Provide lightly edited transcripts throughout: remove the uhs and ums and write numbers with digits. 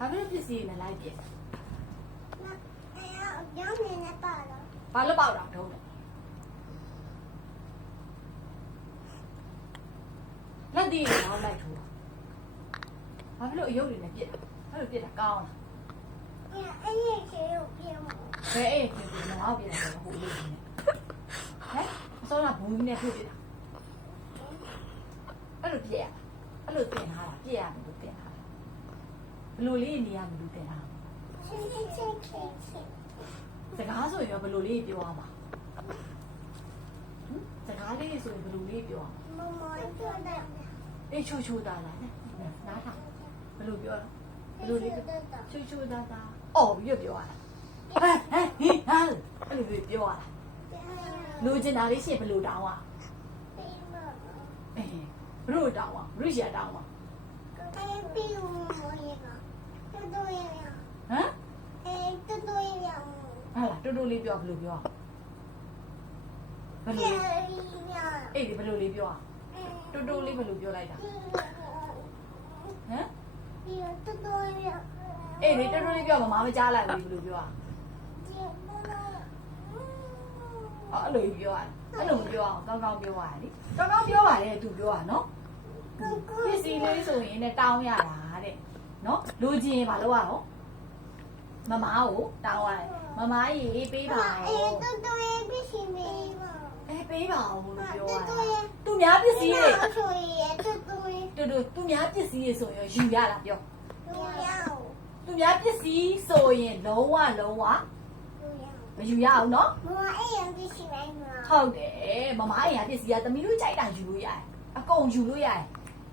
ဘာဖြစ်လို့ပစ္စည်းနဲ့လိုက်ပြစ် ရောင်းနေနဲ့ပါတော့ ဘာလို့ပေါက်တာတုံးလဲလက်ဒီတော့လိုက်ထိုးဘာဖြစ်လို့အယုတ်တွေနဲ့ပြစ်တာဘာလို့ပြစ်တာကောင်းလား အဲ့ဒီချေကိုပြေမ ဘယ်အေးပြစ်ပြီးတော့ပြစ်တာဟိုလေးနဲ့ဟဲ့အစောကဘူးနဲ့ထုတ်ပြစ်တာအဲ့လိုပြစ်ရအဲ့လိုတင်ထားတာပြစ်ရမယ်လို့တင်ထားတာဘယ်လိုလေးနေရမလို့တင်ထား ချင်းချင်းချင်းချင်းချင်း စကားဆိုရင်ဘယ်လိုလေးပြောရမှာစကားလေးဆိုရင်ဘယ်လိုလေးပြောရမှာ မမပြောတယ် အေးချိုတာလားနားထောင်ဘယ်လိုပြောလဲဘယ်လိုလေးချိုတာအော်ပြီးပြောရတာဟဲ့ဟဲ့ဟင်းဟာအဲ့လိုပြောရတာလူကျင်တာလေးရှင်းဘယ်လိုတောင်းอ่ะအေးဘယ်လိုတောင်းอ่ะဘယ်ရတောင်းอ่ะ အဲ့ပြီးဦးမောရကတူရရ ဟမ် အဲ့တူရရ ဟာလားတူလေးပြောဘယ်လိုပြောဘယ်လိုလေးအေးဒီဘယ်လိုလေးပြောอ่ะတူလေးဘယ်လိုပြောလိုက်တာဟမ် ဒီတူရရ အေးဒီတူလေးပြောမမကြားလိုက်ဘူးဘယ်လိုပြောอ่ะအဲ့လိုပြောရတယ်အဲ့လိုမပြောအောင်ကောင်းကောင်းပြောရတယ်လေကောင်းကောင်းပြောပါလေသူပြောတာနော်ပစ္စည်းလေးဆိုရင်လည်းတောင်းရတာတဲ့နော်လူချင်းဘာလို့ရအောင်မမကိုတောင်းရတယ်မမကြီးပေးပါဦး အဲ့တူရပြစီမေးပါ ပေးပါဦးလို့ပြောရတယ်သူများပစ္စည်းတွေ ဆိုရတူရ သူများပစ္စည်းတွေဆိုရင်ယူရတာပြော တူရ သူများပစ္စည်းဆိုရင်လုံးဝမယူရအောင်နော် မမအဲ့ရင်ပြစီမေးမှာ ဟုတ်တယ်မမအိမ်ကပစ္စည်းကသမီးတို့ကြိုက်တာယူလို့ရတယ်အကုန်ယူလို့ရတယ်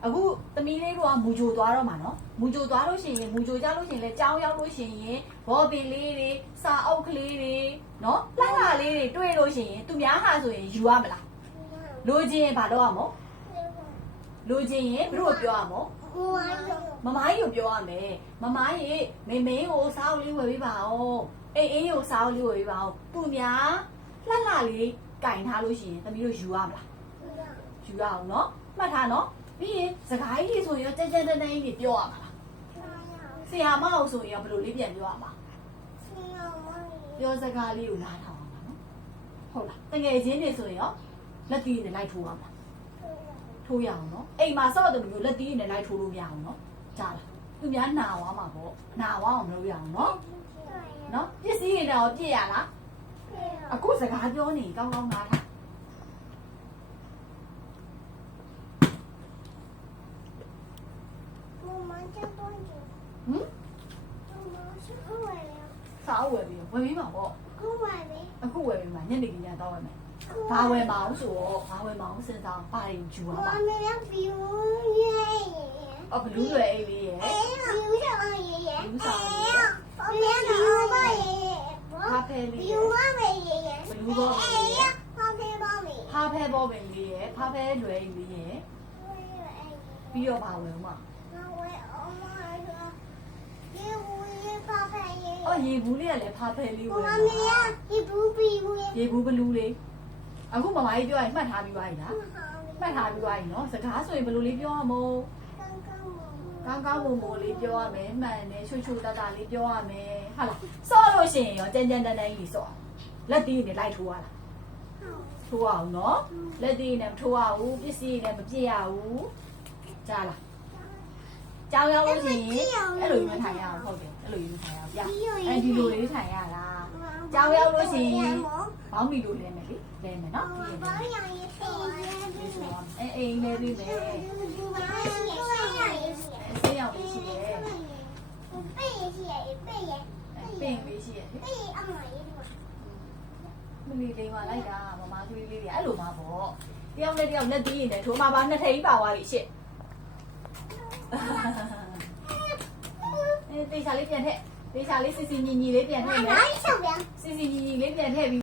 အခုသမီးလေးတို့ကမူဂျိုသွားတော့မှာနော်မူဂျိုသွားလို့ရှိရင်မူဂျိုကြလို့ရှိရင်လည်းကြောင်းရောက်လို့ရှိရင်ဘောပင်လေးတွေစာအုပ်ကလေးတွေနော်လှလှလေးတွေတွေ့လို့ရှိရင်သူများဟာဆိုရင်ယူရမလားလိုချင်ရင်ဘာတော့ရမို့လိုချင်ရင်ဘယ်လိုပြောရမို့မမကြီးကိုပြောရမယ်မမကြီးမေမေကိုစာအုပ်လေးဝယ်ပေးပါဦးအေးကိုစာအုပ်လေးဝယ်ပေးပါဦးသူများလှလှလေးကင်ထားလို့ရှိရင်သမီးတို့ယူရမလားယူရအောင်နော်မှတ်ထားနော်ပြီးရင်စကားကြီးဆိုရင်ကြမ်းကြမ်းတမ်းတမ်းကြီးပြောရမှာလားဆရာမအောင်ဆိုရင်ဘယ်လိုလေးပြန်ပြောရမှာပြောစကားလေးကိုနားထောင်အောင်ပါနော်ဟုတ်လားတကယ်ချင်းနေဆိုရင်ရောလက်တီးနဲ့လိုက်ထိုးရမှာထိုးရအောင်နော်အိမ်မှာဆော့တယ်လို့လက်တီးနဲ့လိုက်ထိုးလို့မရအောင်နော်ကြားလားသူများနာသွားမှာပေါ့နာသွားအောင်မလုပ်ရအောင်နော်နော်ပစ္စည်းတွေတော့ပြည့်ရလားအခုစကားပြောနေကောင်းကောင်းနားထောင်ဟမ်စာအုပ်ဝယ်ပြီးဝယ်ပြီးမှာပေါ့အခုဝယ်ပြီးမှာညနေခင်းကျတော့ဝယ်မယ်ဘာဝယ်မအောင်ဆိုတော့ဘာဝယ်မအောင်စဉ်းစားပါရင်ယူရပါအော်ဘလူးရွယ်အိတ်လေးရယ်ဟာဖဲလေးရယ်ဘလူးဘောဟာဖဲဘောပင်လေးရယ်ဖားဖဲလွယ်အိတ်လေးရယ်ပြီးတော့ဘာဝယ်မှာအော်ရေဘူးလေးကလည်းဖားဖဲလေးဝယ်ရေဘူးဘလူးလေးအခုမမကြီးပြောရင်မှတ်ထားပြီးသွားပြီလားမှတ်ထားပြီးသွားပြီနော်စကားဆိုရင်ဘယ်လိုလေးပြောရမို့ကောင်းကောင်းမွန်မွန်လေးပြောရမယ်မှန်တယ်ချွတ်တတလေးပြောရမယ်ဟုတ်လားစော့လို့ရှိရင်ရောကြမ်းကြမ်းတမ်းတမ်းကြီးစော့လက်တီးနဲ့လိုက်ထိုးရလားထိုးအောင်နော်လက်တီးနဲ့မထိုးရဘူးပစ္စည်းနဲ့မပြည့်ရဘူးကြားလားကြောင်ရောက်လို့ရှိရင်အဲ့လိုမျိုးထိုင်ရအောင်ဟုတ်တယ်အဲ့လိုမျိုးထိုင်ရအောင်ပြအဲဒီလိုလေးထိုင်ရတာကြောင်ရောက်လို့ရှိရင်ဘောင်းမီလိုလဲမယ်လေလဲမယ်နော်အေးလဲပြီးမယ်ဆေးရောက်လေးရှိတယ်ပင့်လေးရှိတယ်မလီလေးမလိုက်တာမမကလေးလေးတွေအဲ့လိုမှပေါ့တယောက်နဲ့တယောက်လက်သေးရင်လည်းထိုးမှာပါနှစ်ထိန်ပါသွားပြီရှစ်တေချာလေးပြန်ထည့်တေချာလေးစီစီညီညီလေးပြန်ထည့်မယ်စီစီညီညီလေးပြန်ထည့်ပြီး